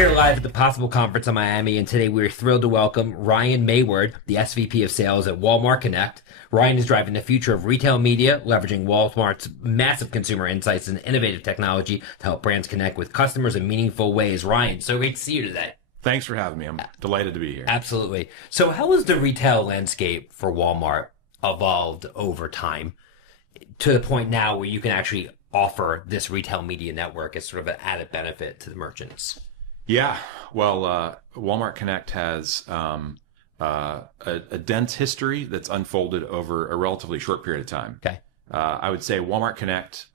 here live at the Possible Conference in Miami, and today we're thrilled to welcome Ryan Mayward, the SVP of Sales at Walmart Connect. Ryan is driving the future of retail media, leveraging Walmart's massive consumer insights and innovative technology to help brands connect with customers in meaningful ways. Ryan, so great to see you today. Thanks for having me. I'm delighted to be here. Absolutely. So how has the retail landscape for Walmart evolved over time to the point now where you can actually offer this retail media network as sort of an added benefit to the merchants? Yeah, well, Walmart Connect has a dense history that's unfolded over a relatively short period of time. Okay. I would say Walmart Connect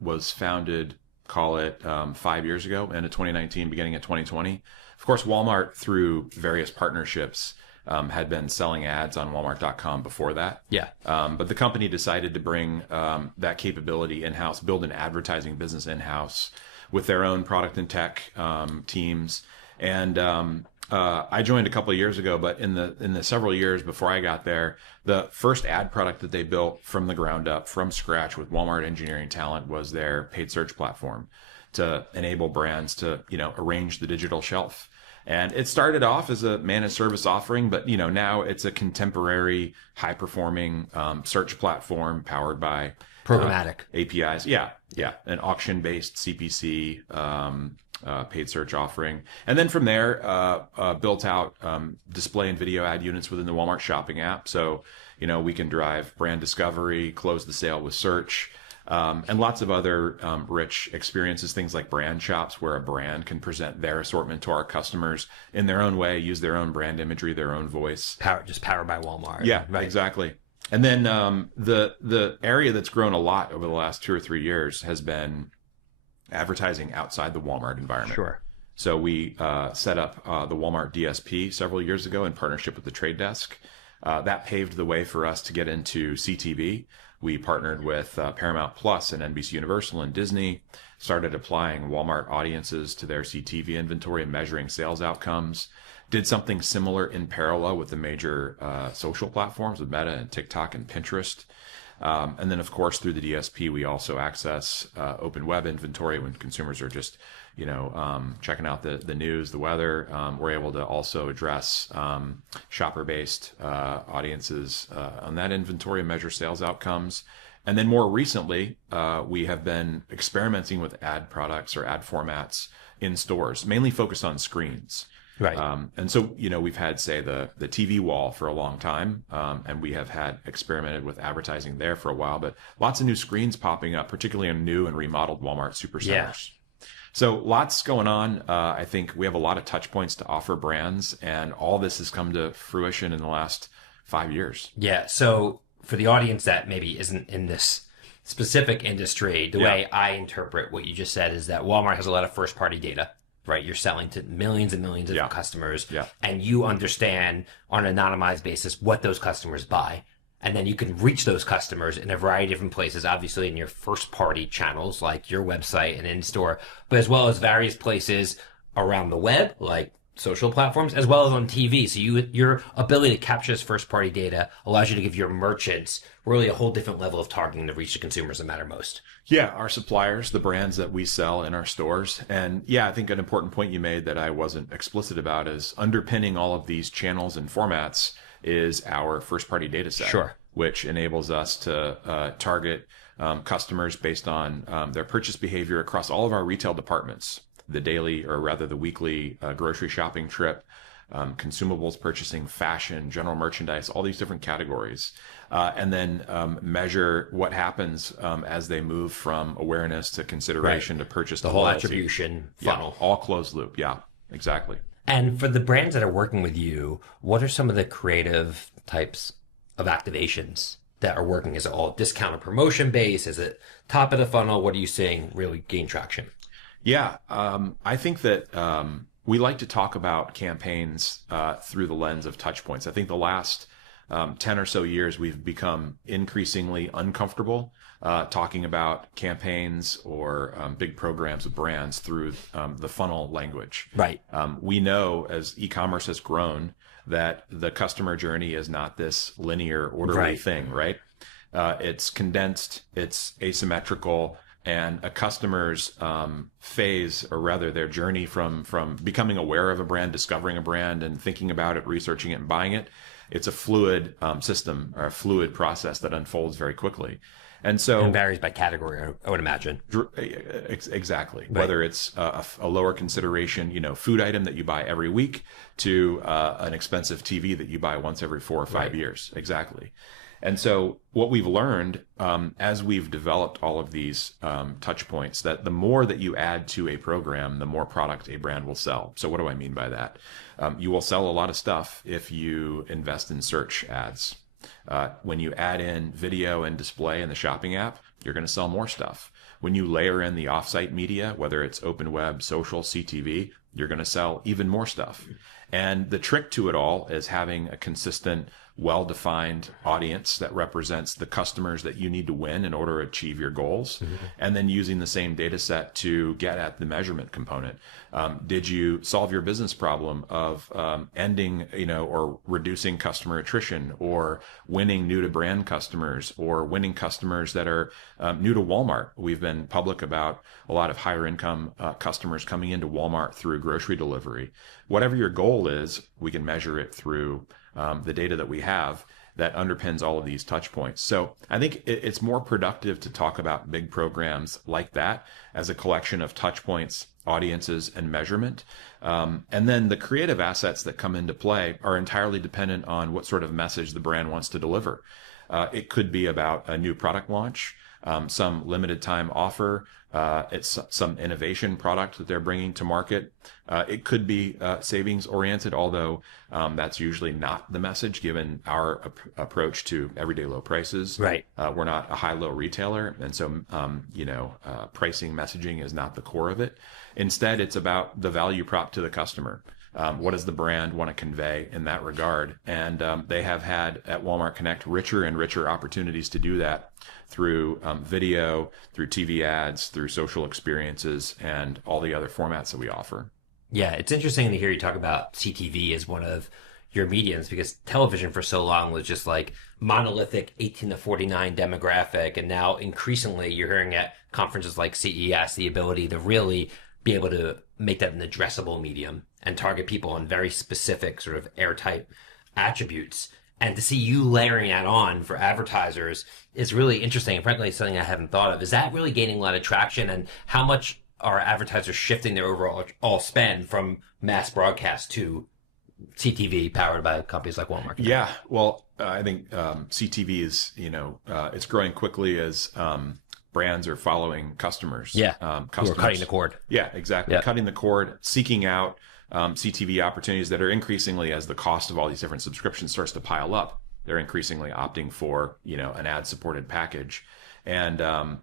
was founded, call it 5 years ago, end of 2019, beginning of 2020. Of course, Walmart, through various partnerships, had been selling ads on Walmart.com before that. Yeah. But the company decided to bring that capability in-house, build an advertising business in-house with their own product and tech teams. And I joined a couple of years ago, but in the several years before I got there, the first ad product that they built from the ground up, from scratch with Walmart engineering talent, was their paid search platform to enable brands to, arrange the digital shelf. And it started off as a managed service offering, but now it's a contemporary, high-performing search platform powered by Programmatic APIs. Yeah, an auction-based CPC paid search offering, and then from there built out display and video ad units within the Walmart shopping app. So we can drive brand discovery, close the sale with search. And lots of other rich experiences, things like brand shops, where a brand can present their assortment to our customers in their own way, use their own brand imagery, their own voice. Powered by Walmart. Yeah, right. Exactly. And then the area that's grown a lot over the last 2 or 3 years has been advertising outside the Walmart environment. Sure. So we set up the Walmart DSP several years ago in partnership with the Trade Desk. That paved the way for us to get into CTV. We partnered with Paramount Plus and NBC Universal and Disney, started applying Walmart audiences to their CTV inventory and measuring sales outcomes. Did something similar in parallel with the major social platforms with Meta and TikTok and Pinterest. And then, of course, through the DSP, we also access open web inventory when consumers are just, checking out the news, the weather. We're able to also address shopper-based audiences on that inventory and measure sales outcomes. And then more recently, we have been experimenting with ad products or ad formats in stores, mainly focused on screens. Right. And so, we've had, say, the TV wall for a long time, and we have had experimented with advertising there for a while, but lots of new screens popping up, particularly in new and remodeled Walmart supercenters. Yeah. So lots going on. I think we have a lot of touch points to offer brands, and all this has come to fruition in the last 5 years. Yeah. So for the audience that maybe isn't in this specific industry, the way I interpret what you just said is that Walmart has a lot of first-party data. Right, you're selling to millions and millions of customers, and you understand on an anonymized basis what those customers buy, and then you can reach those customers in a variety of different places, obviously in your first-party channels like your website and in-store, but as well as various places around the web, like social platforms, as well as on TV. So your ability to capture this first-party data allows you to give your merchants really a whole different level of targeting to reach the consumers that matter most. Yeah, our suppliers, the brands that we sell in our stores. And yeah, I think an important point you made that I wasn't explicit about is underpinning all of these channels and formats is our first-party data set. Sure. Which enables us to target customers based on their purchase behavior across all of our retail departments. The daily, or rather the weekly grocery shopping trip, consumables purchasing, fashion, general merchandise, all these different categories. And then measure what happens as they move from awareness to consideration to purchase. The whole attribution funnel. Yeah, all closed loop. Yeah, exactly. And for the brands that are working with you, what are some of the creative types of activations that are working? Is it all discount or promotion based? Is it top of the funnel? What are you seeing really gain traction? Yeah, I think that we like to talk about campaigns through the lens of touch points. I think the last 10 or so years, we've become increasingly uncomfortable talking about campaigns or big programs with brands through the funnel language. Right. We know as e-commerce has grown that the customer journey is not this linear, orderly thing, right? It's condensed, it's asymmetrical. And a customer's phase, or rather their journey from becoming aware of a brand, discovering a brand, and thinking about it, researching it, and buying it, it's a fluid system, or a fluid process that unfolds very quickly. And so it varies by category, I would imagine. Exactly. Right. Whether it's a lower consideration, food item that you buy every week, to an expensive TV that you buy once every 4 or 5 years. Exactly. And so what we've learned as we've developed all of these touch points, that the more that you add to a program, the more product a brand will sell. So what do I mean by that? You will sell a lot of stuff if you invest in search ads. When you add in video and display in the shopping app, you're going to sell more stuff. When you layer in the offsite media, whether it's open web, social, CTV, you're going to sell even more stuff. And the trick to it all is having a consistent, well-defined audience that represents the customers that you need to win in order to achieve your goals. And then using the same data set to get at the measurement component. Did you solve your business problem of ending, or reducing customer attrition, or winning new to brand customers, or winning customers that are new to Walmart? We've been public about a lot of higher income customers coming into Walmart through grocery delivery. Whatever your goal is, we can measure it through the data that we have that underpins all of these touch points. So I think it's more productive to talk about big programs like that as a collection of touch points, audiences, and measurement. And then the creative assets that come into play are entirely dependent on what sort of message the brand wants to deliver. It could be about a new product launch, some limited time offer, it's some innovation product that they're bringing to market. It could be savings oriented, although that's usually not the message given our approach to everyday low prices. Right. We're not a high-low retailer, and so pricing messaging is not the core of it. Instead, it's about the value prop to the customer. What does the brand want to convey in that regard? And they have had at Walmart Connect richer and richer opportunities to do that through video, through TV ads, through social experiences, and all the other formats that we offer. Yeah, it's interesting to hear you talk about CTV as one of your mediums, because television for so long was just like monolithic 18 to 49 demographic. And now increasingly you're hearing at conferences like CES, the ability to really be able to make that an addressable medium and target people on very specific sort of airtight attributes. And to see you layering that on for advertisers is really interesting. And frankly, it's something I haven't thought of. Is that really gaining a lot of traction? And how much are advertisers shifting their overall spend from mass broadcast to CTV powered by companies like Walmart? Yeah, well, I think CTV is, it's growing quickly as brands are following customers. Yeah, customers. who are cutting the cord. Yeah, exactly. Yeah. Cutting the cord, seeking out CTV opportunities that are increasingly, as the cost of all these different subscriptions starts to pile up, they're increasingly opting for, an ad-supported package. And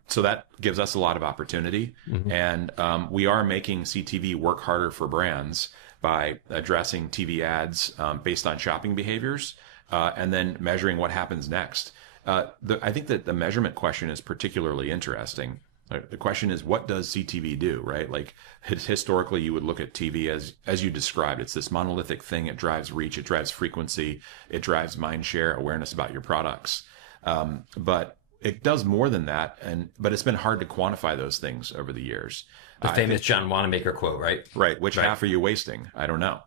so that gives us a lot of opportunity. Mm-hmm. And we are making CTV work harder for brands by addressing TV ads based on shopping behaviors and then measuring what happens next. I think that the measurement question is particularly interesting. The question is, what does CTV do, right? Like historically, you would look at TV as you described. It's this monolithic thing. It drives reach. It drives frequency. It drives mind share, awareness about your products. But it does more than that. But it's been hard to quantify those things over the years. The famous John Wanamaker quote, right? Right. Which half are you wasting? I don't know.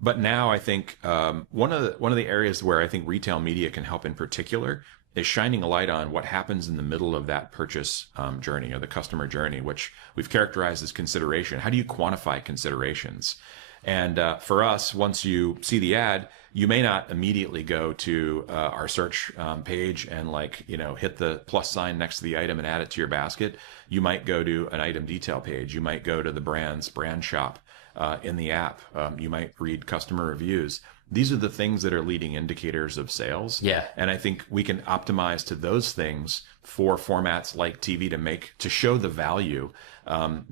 But now I think one of the areas where I think retail media can help in particular is shining a light on what happens in the middle of that purchase journey or the customer journey, which we've characterized as consideration. How do you quantify considerations? And for us, once you see the ad, you may not immediately go to our search page and hit the plus sign next to the item and add it to your basket. You might go to an item detail page. You might go to the brand shop in the app. You might read customer reviews. These are the things that are leading indicators of sales. Yeah. And I think we can optimize to those things for formats like TV to show the value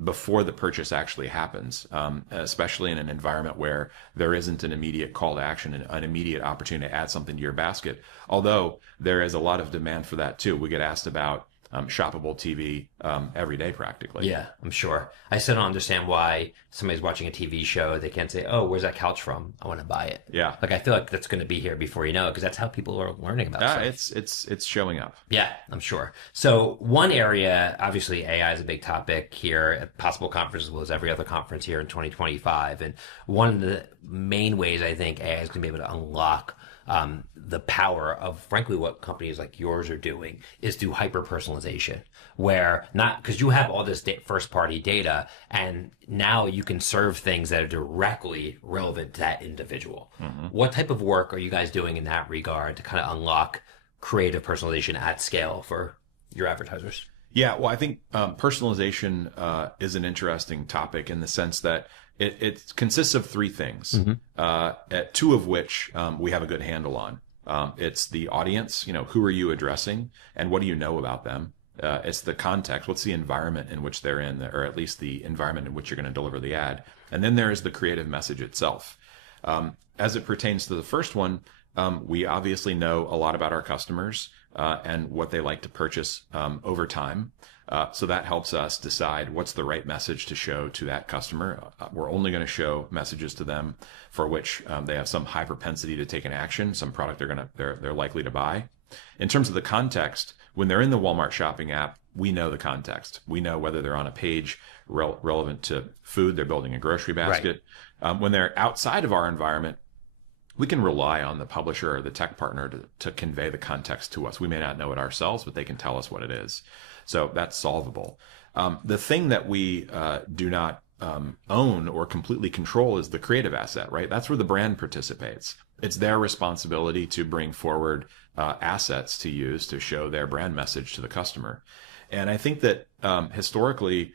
before the purchase actually happens, especially in an environment where there isn't an immediate call to action and an immediate opportunity to add something to your basket. Although there is a lot of demand for that too. We get asked about shoppable TV every day practically. Yeah, I'm sure. I still don't understand why somebody's watching a TV show. They can't say, "Oh, where's that couch from? I want to buy it." Yeah. Like I feel like that's going to be here before you know it, because that's how people are learning about stuff. It's showing up. Yeah, I'm sure. So one area, obviously AI is a big topic here at Possible Conference as well as every other conference here in 2025. And one of the main ways I think AI is going to be able to unlock the power of, frankly, what companies like yours are doing is through hyper personalization, where not because you have all this first party data, and now you can serve things that are directly relevant to that individual. Mm-hmm. What type of work are you guys doing in that regard to kind of unlock creative personalization at scale for your advertisers? Yeah, well, I think personalization is an interesting topic in the sense that it consists of three things, two of which we have a good handle on. It's the audience, who are you addressing and what do you know about them? It's the context, what's the environment in which they're in, or at least the environment in which you're going to deliver the ad. And then there is the creative message itself. As it pertains to the first one, we obviously know a lot about our customers and what they like to purchase over time. So that helps us decide what's the right message to show to that customer. We're only going to show messages to them for which they have some high propensity to take an action, some product they're likely to buy. In terms of the context, when they're in the Walmart shopping app, we know the context. We know whether they're on a page relevant to food, they're building a grocery basket. Right. When they're outside of our environment, we can rely on the publisher or the tech partner to convey the context to us. We may not know it ourselves, but they can tell us what it is. So that's solvable. The thing that we do not own or completely control is the creative asset, right? That's where the brand participates. It's their responsibility to bring forward assets to use to show their brand message to the customer. And I think that historically,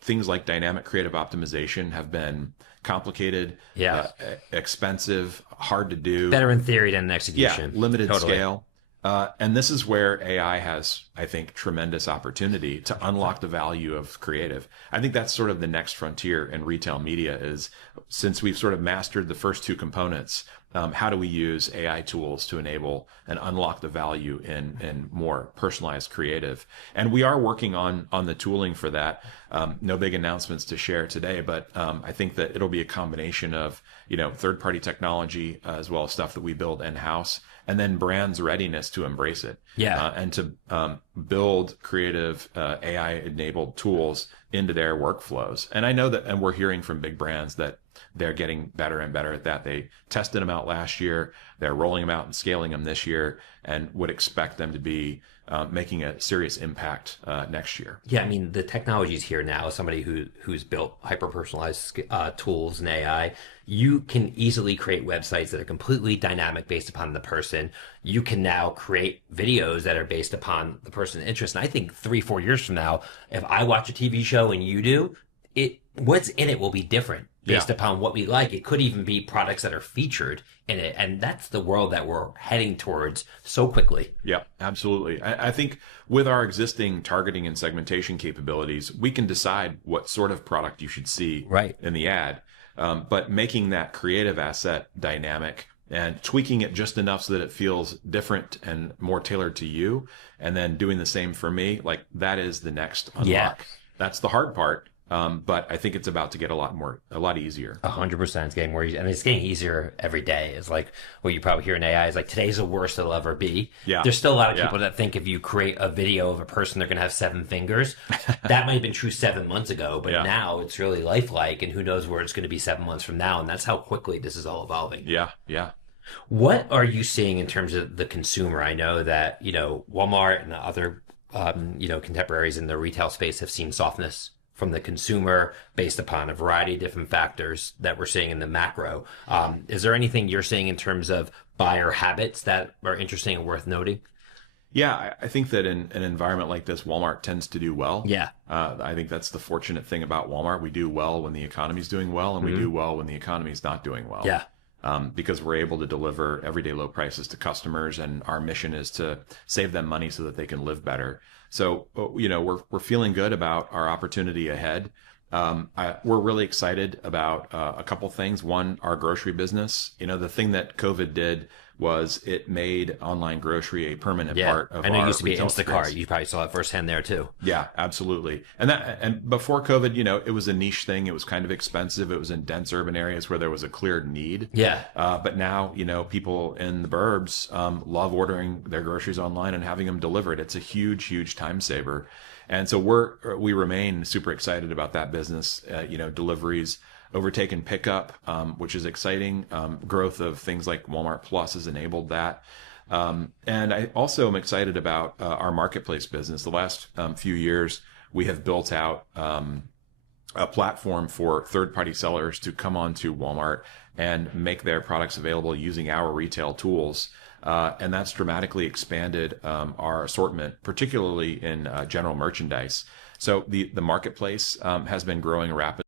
things like dynamic creative optimization have been complicated, expensive, hard to do. Better in theory than in execution. Yeah, limited scale. And this is where AI has, I think, tremendous opportunity to unlock the value of creative. I think that's sort of the next frontier in retail media is, since we've sort of mastered the first two components, how do we use AI tools to enable and unlock the value in more personalized creative? And we are working on the tooling for that. No big announcements to share today, but I think that it'll be a combination of, third-party technology as well as stuff that we build in-house, and then brands' readiness to embrace it. Yeah. And to build creative AI-enabled tools into their workflows. And I know that, and we're hearing from big brands that they're getting better and better at that. They tested them out last year. They're rolling them out and scaling them this year, and would expect them to be making a serious impact next year. Yeah, I mean, the technology is here now. As somebody who's built hyper-personalized tools and AI, you can easily create websites that are completely dynamic based upon the person. You can now create videos that are based upon the person's interest. And I think 3-4 years from now, if I watch a TV show and you do, what's in it will be different based upon what we like. It could even be products that are featured in it. And that's the world that we're heading towards so quickly. Yeah, absolutely. I think with our existing targeting and segmentation capabilities, we can decide what sort of product you should see in the ad. But making that creative asset dynamic and tweaking it just enough so that it feels different and more tailored to you, and then doing the same for me, like that is the next unlock. Yeah. That's the hard part. But I think it's about to get a lot easier. 100%. It's getting more easy. And it's getting easier every day. It's like what you probably hear in AI is like, today's the worst it'll ever be. Yeah. There's still a lot of people that think if you create a video of a person, they're going to have 7 fingers. That might have been true 7 months ago, but now it's really lifelike, and who knows where it's going to be 7 months from now. And that's how quickly this is all evolving. Yeah. Yeah. What are you seeing in terms of the consumer? I know that, Walmart and other, contemporaries in the retail space have seen softness from the consumer based upon a variety of different factors that we're seeing in the macro. Is there anything you're seeing in terms of buyer habits that are interesting and worth noting? Yeah, I think that in an environment like this, Walmart tends to do well. Yeah. I think that's the fortunate thing about Walmart. We do well when the economy's doing well, and we do well when the economy's not doing well. Yeah. Because we're able to deliver everyday low prices to customers, and our mission is to save them money so that they can live better. So, we're feeling good about our opportunity ahead. We're really excited about a couple things. One, our grocery business. The thing that COVID did was it made online grocery a permanent part of our I know it used to be retail Instacart. space. You probably saw it firsthand there too. Yeah, absolutely. And before COVID, it was a niche thing. It was kind of expensive. It was in dense urban areas where there was a clear need. Yeah. But now, people in the burbs love ordering their groceries online and having them delivered. It's a huge, huge time saver. And so we remain super excited about that business. Deliveries overtaken pickup, which is exciting. Growth of things like Walmart Plus has enabled that. And I also am excited about our marketplace business. The last few years, we have built out a platform for third-party sellers to come onto Walmart and make their products available using our retail tools. And that's dramatically expanded our assortment, particularly in general merchandise. So the marketplace has been growing rapidly.